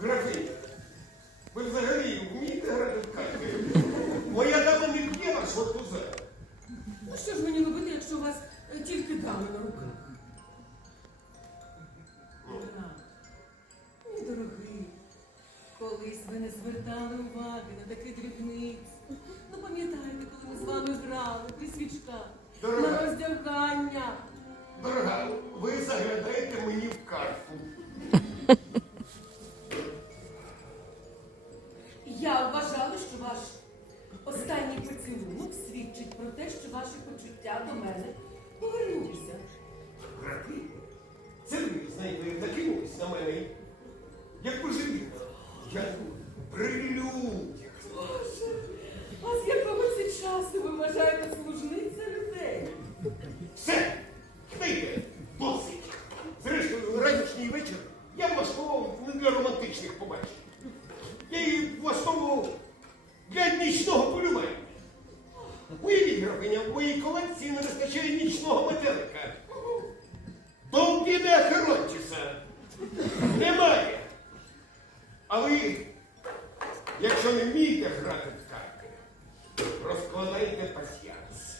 Графи, ви взагалі вмієте грати в карти? Моя дама не ваш отузе. Що ж мені робити, якщо вас е, тільки дами на руках? Мій колись ви не звертали уваги на такі дрібниці. Ну пам'ятаєте, коли ми з вами грали при свічках, на роздягання. Дорога, ви за останній поцілунок свідчить про те, що ваші почуття до мене повернулися. Брати, це ви, знаєте, накинулись на мене. Як божевільно. Я при людях. Боже, а з якого це часу ви вважаєте служниця людей? Все, дайте, досить. Зрештою, ранішній вечір я влаштовував не для романтичних побачень. Я її влаштовував для нічного полювання. Уявіть, графиня, в моїй колекції не вистачає нічного метелика. Домбіде Херончиса немає. А ви, якщо не вмієте грати в карти, розкладайте пасьянс.